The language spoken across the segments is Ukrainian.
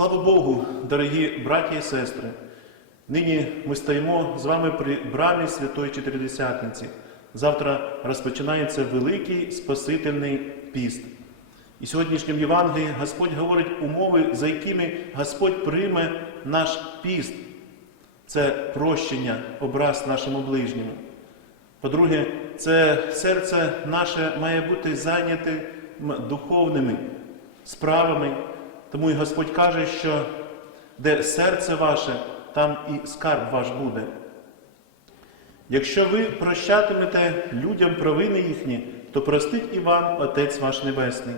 Слава Богу, дорогі браті і сестри! Нині ми стоїмо з вами при брамі Святої Чотиридесятниці. Завтра розпочинається великий Спасительний піст. І сьогоднішнім Євангелії Господь говорить умови, за якими Господь прийме наш піст. Це прощення, образ нашому ближньому. По-друге, це серце наше має бути зайняте духовними справами. Тому і Господь каже, що де серце ваше, там і скарб ваш буде. Якщо ви прощатимете людям провини їхні, то простить і вам Отець ваш Небесний.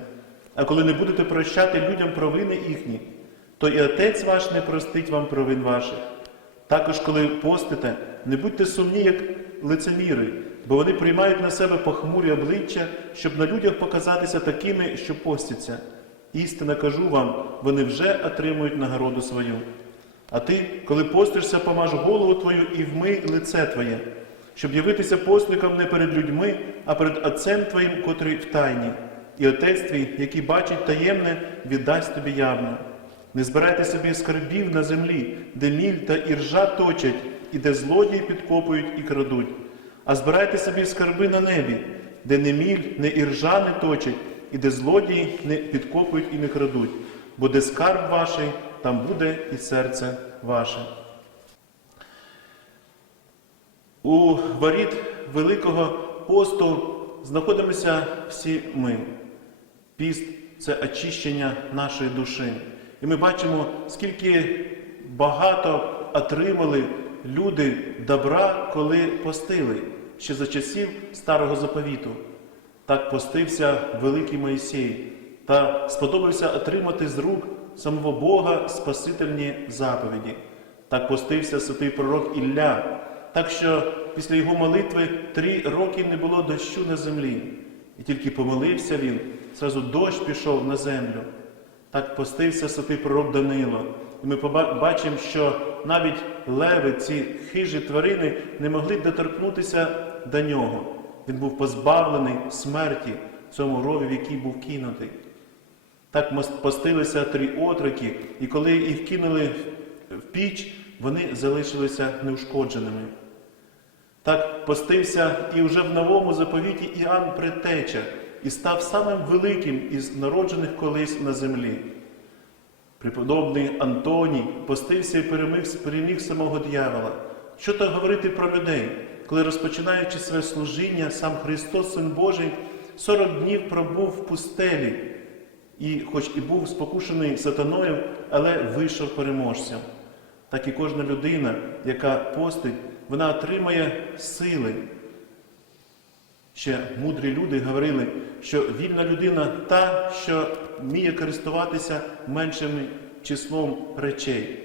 А коли не будете прощати людям провини їхні, то і Отець ваш не простить вам провин ваших. Також, коли постите, не будьте сумні, як лицеміри, бо вони приймають на себе похмурі обличчя, щоб на людях показатися такими, що постяться. Істинно кажу вам, вони вже отримують нагороду свою. А ти, коли постишся, помаж голову твою і вмий лице твоє, щоб явитися постником не перед людьми, а перед Отцем Твоїм, котрий в тайні, і Отець твій, який бачить таємне, віддасть тобі явно. Не збирайте собі скарбів на землі, де міль та іржа точать, і де злодії підкопують і крадуть. А збирайте собі скарби на небі, де не міль, не іржа не точать, і де злодії не підкопують і не крадуть. Бо де скарб ваший, там буде і серце ваше. У воріт Великого посту знаходимося всі ми. Піст це очищення нашої душі. І ми бачимо, скільки багато отримали люди добра, коли постили ще за часів старого заповіту. Так постився великий Моїсей та сподобався отримати з рук самого Бога спасительні заповіді. Так постився святий пророк Ілля, так що після його молитви три роки не було дощу на землі. І тільки помолився він, зразу дощ пішов на землю. Так постився святий пророк Данило. І ми бачимо, що навіть леви, ці хижі тварини, не могли доторкнутися до нього. Він був позбавлений смерті в цьому рові, в який був кинутий. Так постилися три отроки, і коли їх кинули в піч, вони залишилися неушкодженими. Так постився і вже в новому заповіті Іоанн Предтеча, і став самим великим із народжених колись на землі. Преподобний Антоній постився і переміг самого дьявола. Що то говорити про людей, коли розпочинаючи своє служіння, сам Христос, Син Божий, 40 днів пробув в пустелі, і, хоч і був спокушений сатаною, але вийшов переможцем. Так і кожна людина, яка постить, вона отримає сили. Ще мудрі люди говорили, що вільна людина та, що вміє користуватися меншим числом речей.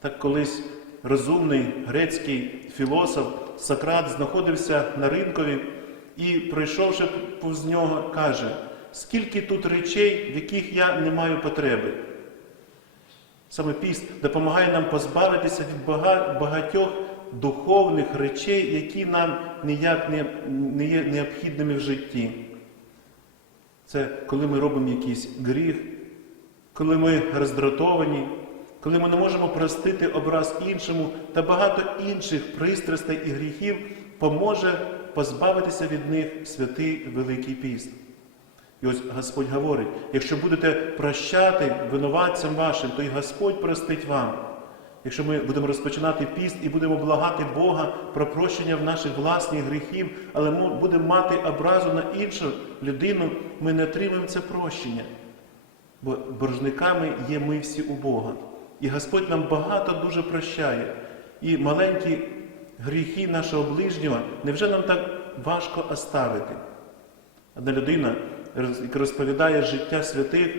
Так колись розумний грецький філософ Сократ знаходився на ринкові і, пройшовши повз нього, каже, скільки тут речей, в яких я не маю потреби. Саме піст допомагає нам позбавитися від багатьох духовних речей, які нам ніяк не, є необхідними в житті. Це коли ми робимо якийсь гріх, коли ми роздратовані, коли ми не можемо простити образ іншому та багато інших пристрастей і гріхів поможе позбавитися від них святий Великий піст. І ось Господь говорить: якщо будете прощати винуватцям вашим, то й Господь простить вам. Якщо ми будемо розпочинати піст і будемо благати Бога про прощення в наших власних гріхів, але ми будемо мати образу на іншу людину, ми не отримаємо це прощення. Бо боржниками є ми всі у Бога. І Господь нам багато дуже прощає. І маленькі гріхи нашого ближнього, невже нам так важко оставити? Одна людина, яка розповідає життя святих,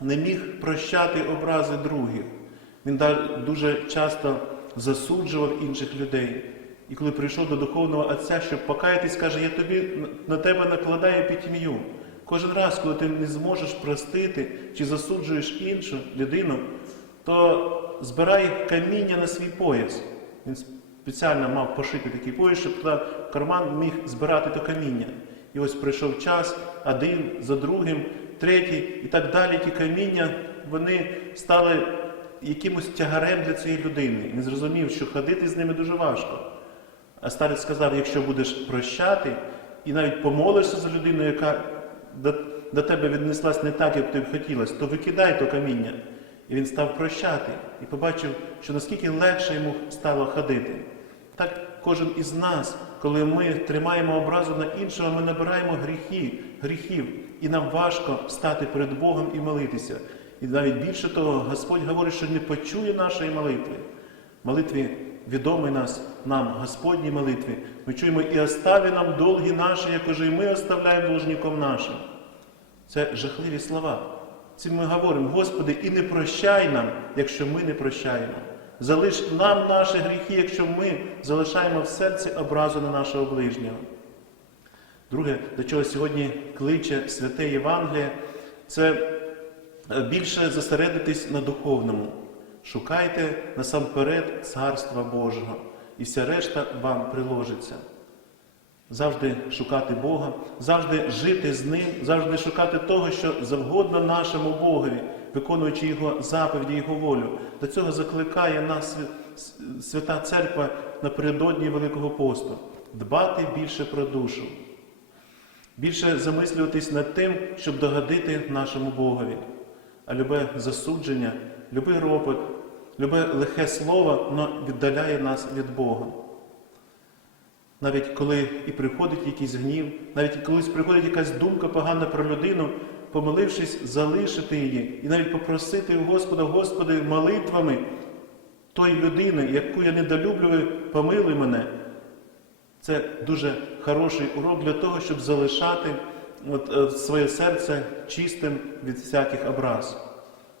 не міг прощати образи других. Він дуже часто засуджував інших людей. І коли прийшов до духовного отця, щоб покаятись, каже, я тобі на тебе накладаю пітьмію. Кожен раз, коли ти не зможеш простити чи засуджуєш іншу людину, то збирай каміння на свій пояс. Він спеціально мав пошити такий пояс, щоб туди карман міг збирати то каміння. І ось прийшов час, один за другим, третій, і так далі ті каміння вони стали якимось тягарем для цієї людини. Він зрозумів, що ходити з ними дуже важко. А старець сказав: якщо будеш прощати і навіть помолишся за людину, яка до, тебе віднеслась не так, як тобі хотілося, то викидай то каміння. І він став прощати і побачив, що наскільки легше йому стало ходити. Так кожен із нас, коли ми тримаємо образу на іншого, ми набираємо гріхи, гріхів, і нам важко стати перед Богом і молитися. І навіть більше того, Господь говорить, що не почує нашої молитви. Молитві відомий нас, нам, Господній молитві. Ми чуємо і оставі нам долги наші, як і ми оставляємо должником нашим. Це жахливі слова. Цим ми говоримо, Господи, і не прощай нам, якщо ми не прощаємо. Залиш нам наші гріхи, якщо ми залишаємо в серці образу на нашого ближнього. Друге, до чого сьогодні кличе святе Євангеліє, це е, більше зосередитись на духовному. Шукайте насамперед Царства Божого, і вся решта вам приложиться. Завжди шукати Бога, завжди жити з Ним, завжди шукати того, що завгодно нашому Богові, виконуючи Його заповіді, Його волю. До цього закликає нас Свята Церква напередодні Великого посту дбати більше про душу, більше замислюватись над тим, щоб догодити нашому Богові. А любе засудження, любий ропот, любе лихе слово, воно віддаляє нас від Бога. Навіть коли і приходить якийсь гнів, навіть коли приходить якась думка погана про людину, помолившись, залишити її і навіть попросити у Господа, Господи, молитвами тої людини, яку я недолюблюю, помилуй мене. Це дуже хороший урок для того, щоб залишати от, е, своє серце чистим від всяких образ.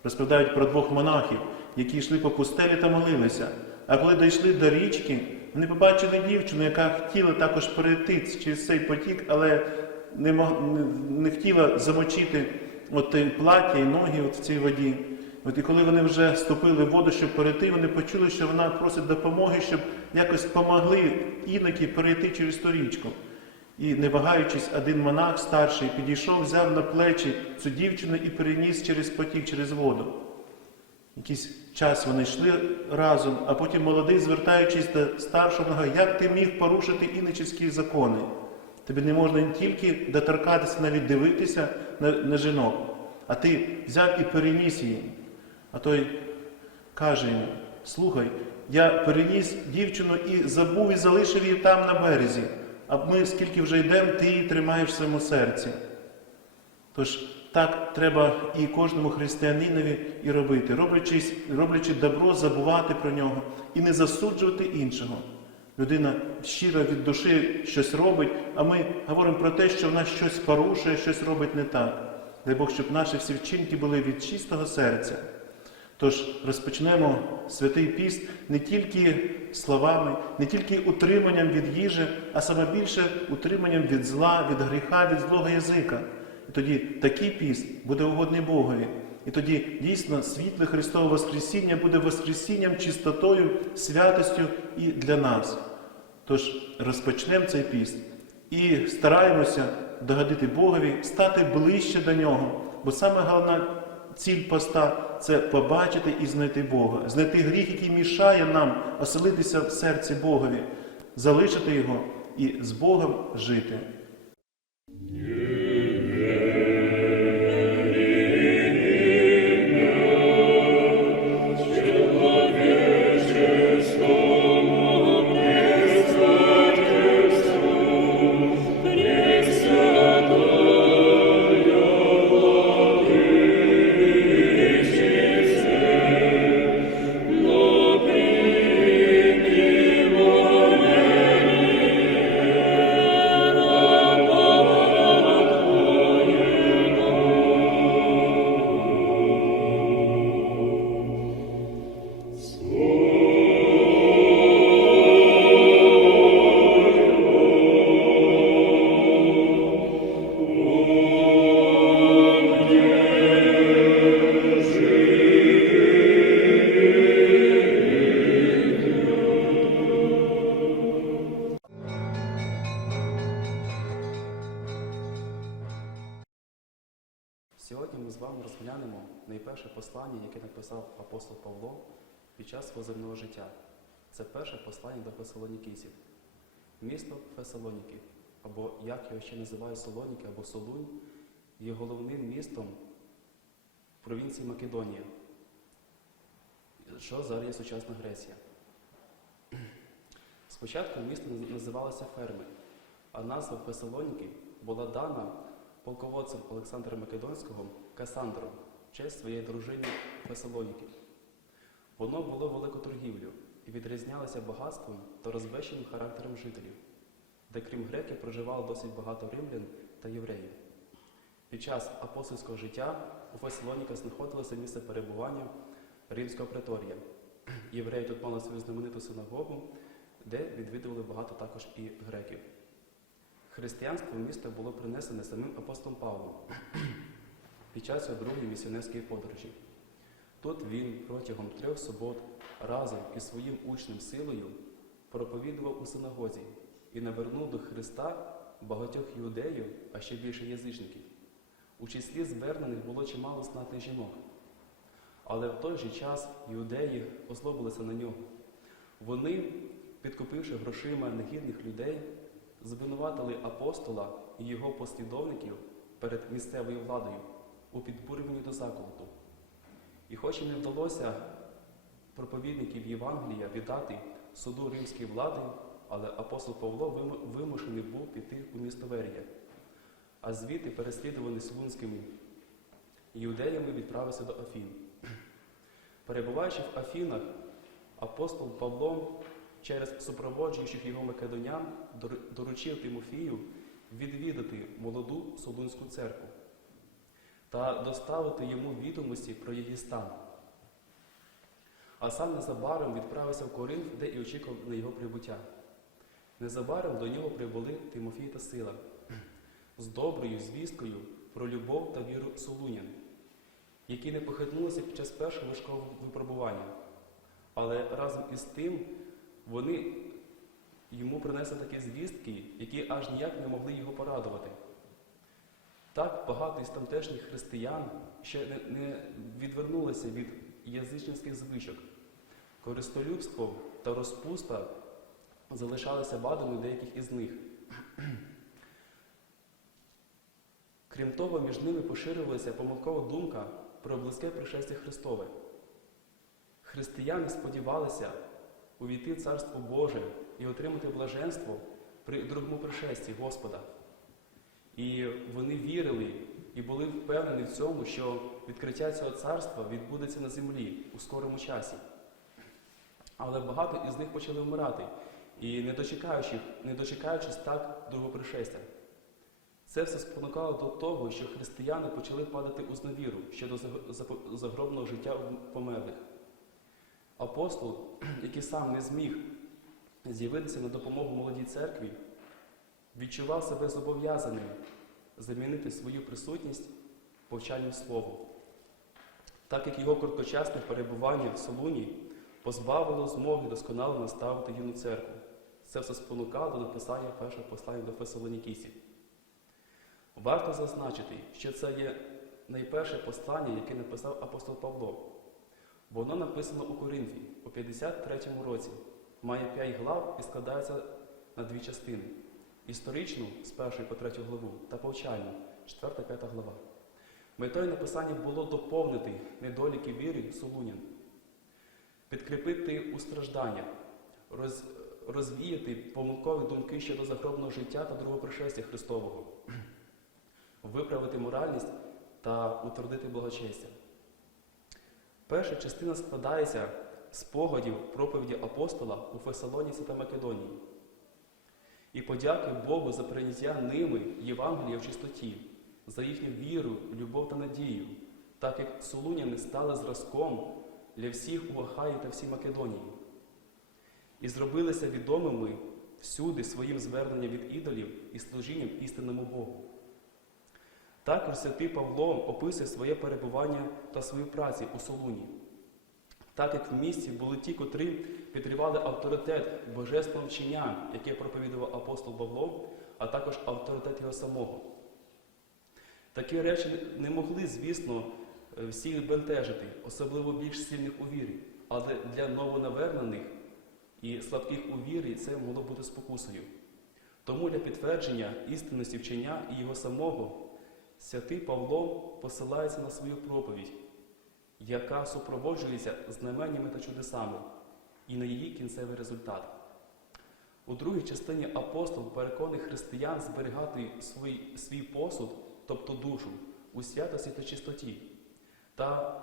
Розповідають про двох монахів, які йшли по пустелі та молилися. А коли дійшли до річки, вони побачили дівчину, яка хотіла також перейти через цей потік, але не, мог, не, не хотіла замочити от, е, плаття і ноги от в цій воді. От і коли вони вже ступили в воду, щоб перейти, вони почули, що вона просить допомоги, щоб якось помогли іноки перейти через ту річку. І, не вагаючись, один монах старший підійшов, взяв на плечі цю дівчину і переніс через потік, через воду. Якийсь час вони йшли разом, а потім молодий, звертаючись до старшого, як ти міг порушити іночівські закони? Тобі не можна не тільки доторкатися, навіть дивитися на, на жінок, а ти взяв і переніс її. А той каже йому, слухай, я переніс дівчину і забув і залишив її там на березі. А ми, скільки вже йдемо, ти її тримаєш в своєму серці. Тож так треба і кожному християнинові і робити, роблячи, роблячи добро, забувати про нього і не засуджувати іншого. Людина щиро від душі щось робить, а ми говоримо про те, що вона щось порушує, щось робить не так. Дай Бог, щоб наші всі вчинки були від чистого серця. Тож розпочнемо святий піст не тільки словами, не тільки утриманням від їжі, а саме більше утриманням від зла, від гріха, від злого язика. Тоді такий піст буде угодний Богові. І тоді дійсно світле Христове Воскресіння буде Воскресінням, чистотою, святостю і для нас. Тож розпочнемо цей піст і стараємося догодити Богові, стати ближче до Нього, бо саме головна ціль поста це побачити і знайти Бога, знайти гріх, який мішає нам оселитися в серці Богові, залишити його і з Богом жити. Сьогодні ми з вами розглянемо найперше послання, яке написав апостол Павло під час свого земного життя. Це перше послання до Фесалонікійців. Місто Фесалоніки, або як його ще називають Солоніки або Солунь, є головним містом провінції Македонія, що зараз є сучасна Греція. Спочатку місто називалося Ферми, а назва Фесалоніки була дана полководцем Олександра Македонського Касандром в честь своєї дружини Фесалоніки. Воно було великоторгівлю і відрізнялося багатством та розбещеним характером жителів, де крім греків проживало досить багато римлян та євреїв. Під час апостольського життя у Фесалоніка знаходилося місце перебування римського преторія. Євреї тут мали свою знамениту синагогу, де відвідували багато також і греків. Християнство в місто було принесене самим апостолом Павлом під час його другої місіонерської подорожі. Тут він протягом трьох субот разом із своїм учнем силою проповідував у синагозі і навернув до Христа багатьох іудеїв, а ще більше язичників. У числі звернених було чимало знатних жінок. Але в той же час іудеї озлобилися на нього. Вони, підкупивши грошима негідних людей, звинуватили апостола і його послідовників перед місцевою владою у підбурюванні до заколоту. І хоч і не вдалося проповідників Євангелія віддати суду римської влади, але апостол Павло вимушений був піти у місто Верія, а звідти, переслідуваний солунськими іудеями, відправився до Афін. Перебуваючи в Афінах, апостол Павло через супроводжуючих його македонян доручив Тимофію відвідати молоду Солунську церкву та доставити йому відомості про її стан. А сам незабаром відправився в Коринф, де і очікував на його прибуття. Незабаром до нього прибули Тимофій та Сила з доброю звісткою про любов та віру солунян, які не похитнулися під час першого важкого випробування. Але разом із тим вони йому принесли такі звістки, які аж ніяк не могли його порадувати. Так багато із тамтешніх християн ще не, відвернулися від язичницьких звичок. Користолюбство та розпуста залишалися вадами деяких із них. Крім того, між ними поширювалася помилкова думка про близьке пришестя Христове. Християни сподівалися увійти в Царство Боже і отримати блаженство при другому пришесті Господа. І вони вірили і були впевнені в цьому, що відкриття цього царства відбудеться на землі у скорому часі. Але багато із них почали вмирати, і не дочекаючись, не дочекаючись так другого пришестя. Це все спонукало до того, що християни почали падати у зневіру щодо загробного життя померлих. Апостол, який сам не зміг з'явитися на допомогу молодій церкві, відчував себе зобов'язаним замінити свою присутність повчальним словом, так як його короткочасне перебування в Солуні позбавило змоги досконало наставити юну церкву. Це все спонукало до написання першого послання до Фесалонікійців. Варто зазначити, що це є найперше послання, яке написав апостол Павло. Воно написано у Коринфі у 53 році, має 5 глав і складається на дві частини: історичну з 1 по 3 главу та повчальну 4-5 глава. Метою написання було доповнити недоліки віри солунян, підкріпити у страждання, роз, розвіяти помилкові думки щодо загробного життя та другого пришестя Христового, виправити моральність та утвердити благочестя. Перша частина складається з спогадів проповіді апостола у Фесалоніці та Македонії і подяки Богу за прийняття ними Євангелія в чистоті, за їхню віру, любов та надію, так як солуняни стали зразком для всіх у Ахаї та всій Македонії, і зробилися відомими всюди своїм зверненням від ідолів і служінням істинному Богу. Також святий Павло описує своє перебування та свою працю у Солуні, так як в місті були ті, котрі підривали авторитет божественного вчення, яке проповідував апостол Павло, а також авторитет його самого. Такі речі не- могли, звісно, е, всіх бентежити, особливо більш сильних у вірі. Але для новонавернених і слабких у вірі це могло бути спокусою. Тому для підтвердження істинності вчення і його самого святий Павло посилається на свою проповідь, яка супроводжується знаменнями та чудесами, і на її кінцевий результат. У другій частині апостол переконує християн зберігати свій, свій посуд, тобто душу, у святості та чистоті, та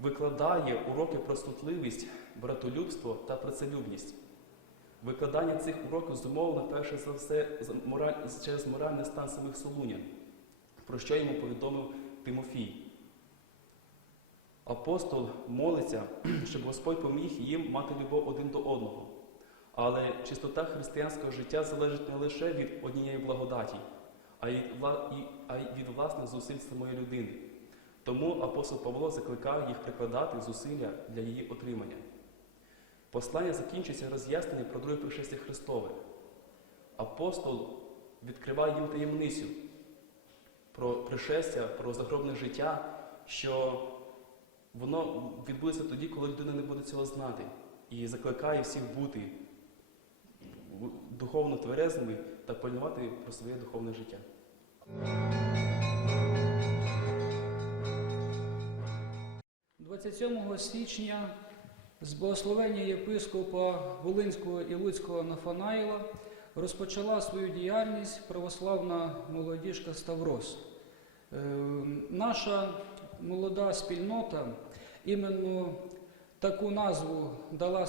викладає уроки про стутливість, братолюбство та працелюбність. Викладання цих уроків зумовлено перше за все через моральний стан самих солунян, про що йому повідомив Тимофій. Апостол молиться, щоб Господь поміг їм мати любов один до одного. Але чистота християнського життя залежить не лише від однієї благодаті, а й від, власних зусиль самої людини. Тому апостол Павло закликає їх прикладати зусилля для її отримання. Послання закінчується роз'ясненням про друге пришестя Христове. Апостол відкриває їм таємницю про пришестя, про загробне життя, що воно відбудеться тоді, коли людина не буде цього знати, і закликає всіх бути духовно тверезними та пильнувати про своє духовне життя. – 27 січня з благословення єпископа Волинського і Луцького Нафанаїла розпочала свою діяльність православна молодіжка Ставрос. Е, Наша молода спільнота іменно таку назву дала е,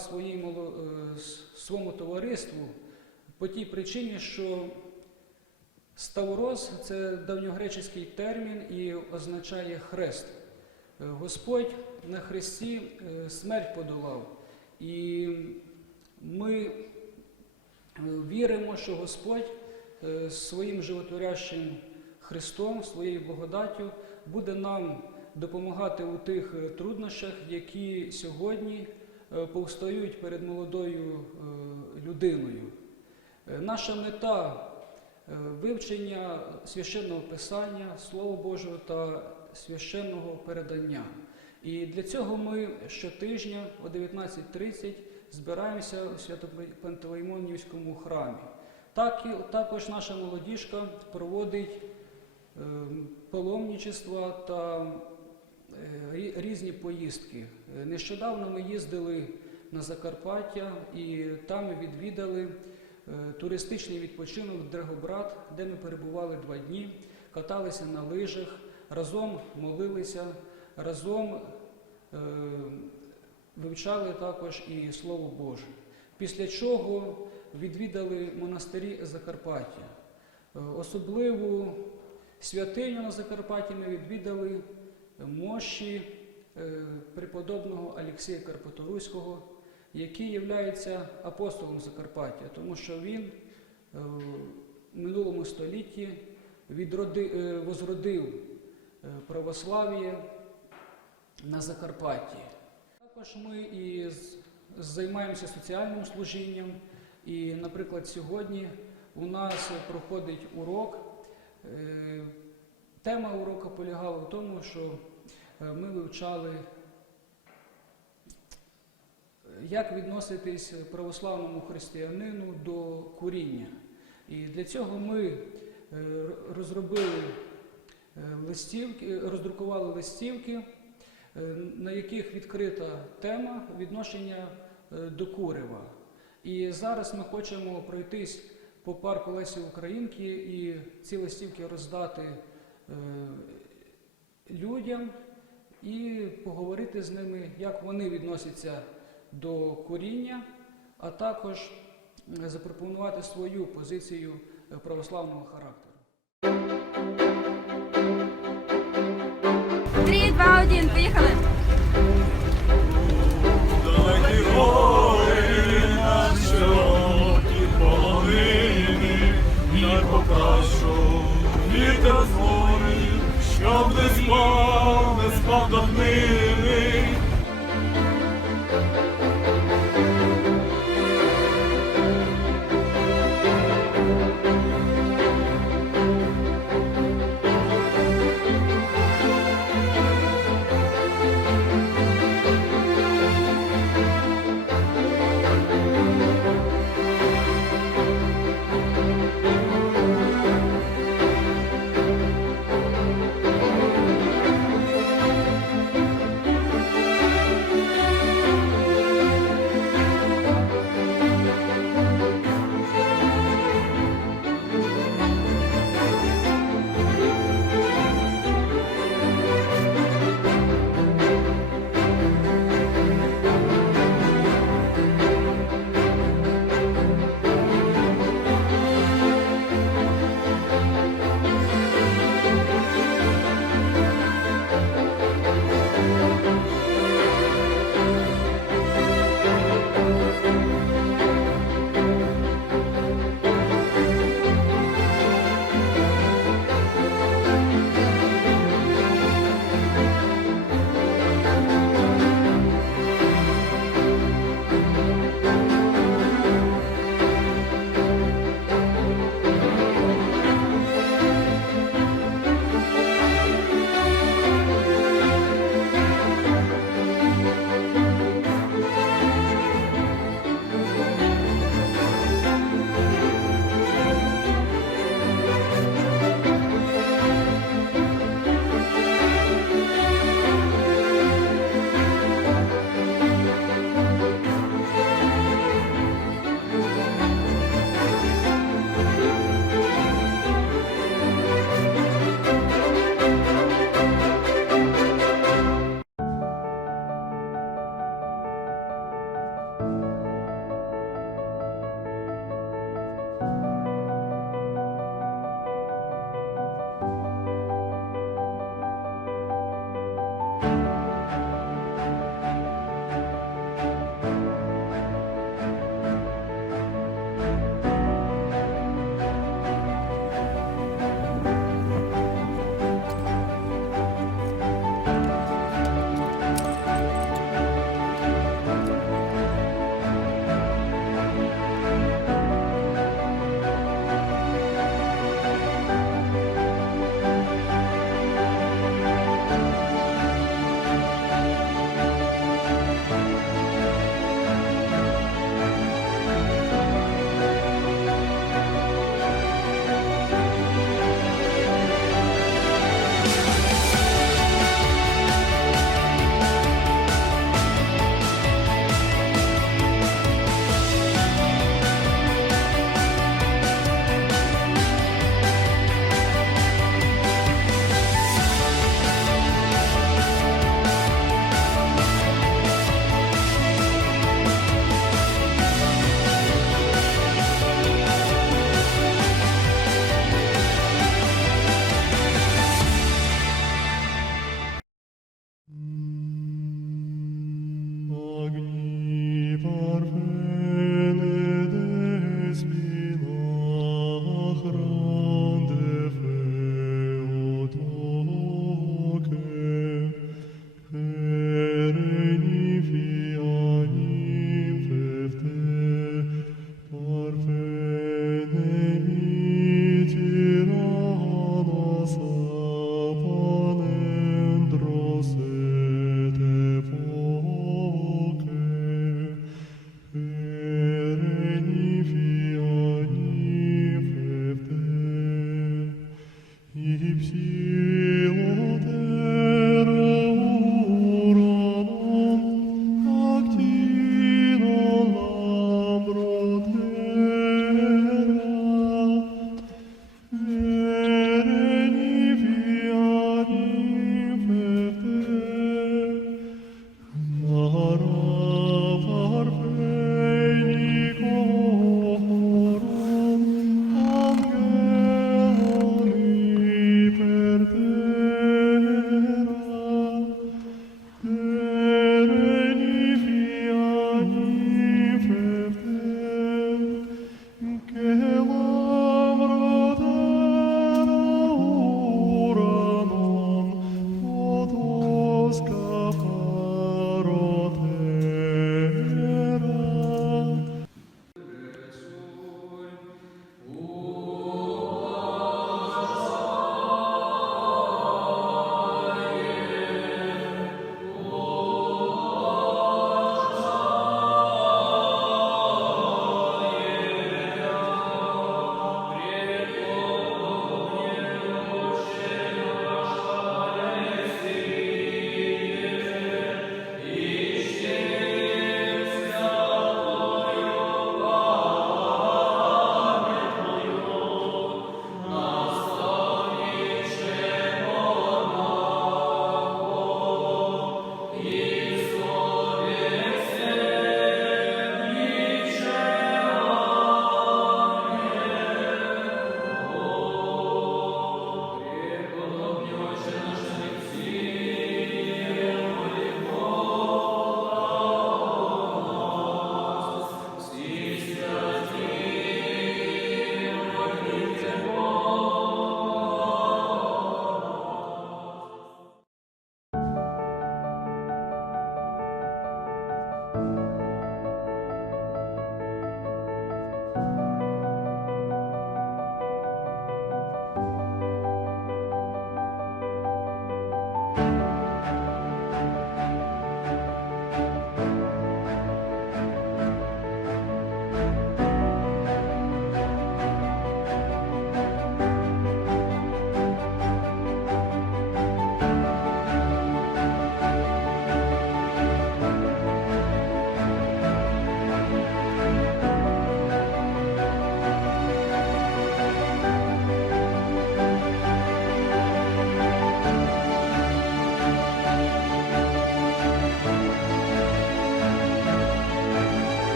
своєму товариству по тій причині, що Ставрос це давньогреческий термін і означає хрест. Е, Господь на хресті смерть подолав. І ми віримо, що Господь своїм животворящим Христом, своєю благодаттю буде нам допомагати у тих е, труднощах, які сьогодні е, повстають перед молодою е, людиною. Наша мета вивчення священного писання, Слова Божого та священного передання. І для цього ми щотижня о 19.30 збираємося у Свято-Пантелеймонівському храмі. Так, також наша молодіжка проводить паломничества та е, різні поїздки. Е, Нещодавно ми їздили на Закарпаття і там відвідали е, туристичний відпочинок Драгобрат, де ми перебували два дні, каталися на лижах, разом молилися, разом вивчали також і Слово Боже. Після чого відвідали монастирі Закарпаття. Особливу святиню на Закарпатті ми відвідали мощі е, преподобного Алексія Карпаторуського, який є апостолом Закарпаття, тому що він е, в минулому столітті е, возродив православ'я на Закарпатті. Також ми і займаємося соціальним служінням. І, наприклад, сьогодні у нас проходить урок. Е, Тема уроку полягала в тому, що е, ми вивчали, як відноситись православному християнину до куріння. І для цього ми е, розробили листівки, роздрукували листівки, на яких відкрита тема відношення до курева. І зараз ми хочемо пройтись по парку Лесі Українки і ці листівки роздати е, людям і поговорити з ними, як вони відносяться до куріння, а також запропонувати свою позицію е, православного характеру. Три, два, один, поїхали! Щоб не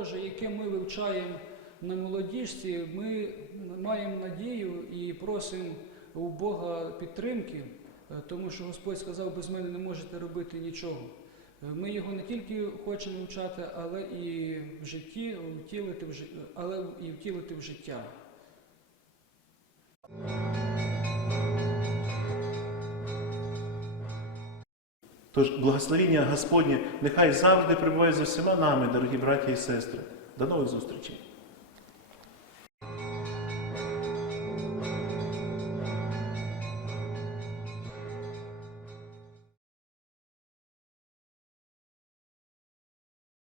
Боже, яке ми вивчаємо на молодіжці, ми маємо надію і просимо у Бога підтримки, е, тому що Господь сказав, без мене не можете робити нічого. Е, Ми його не тільки хочемо вчати, але і в житті втілити але і втілити в життя. Тож благословіння Господнє нехай завжди прибуває за всіма нами, дорогі браті і сестри. До нових зустрічей!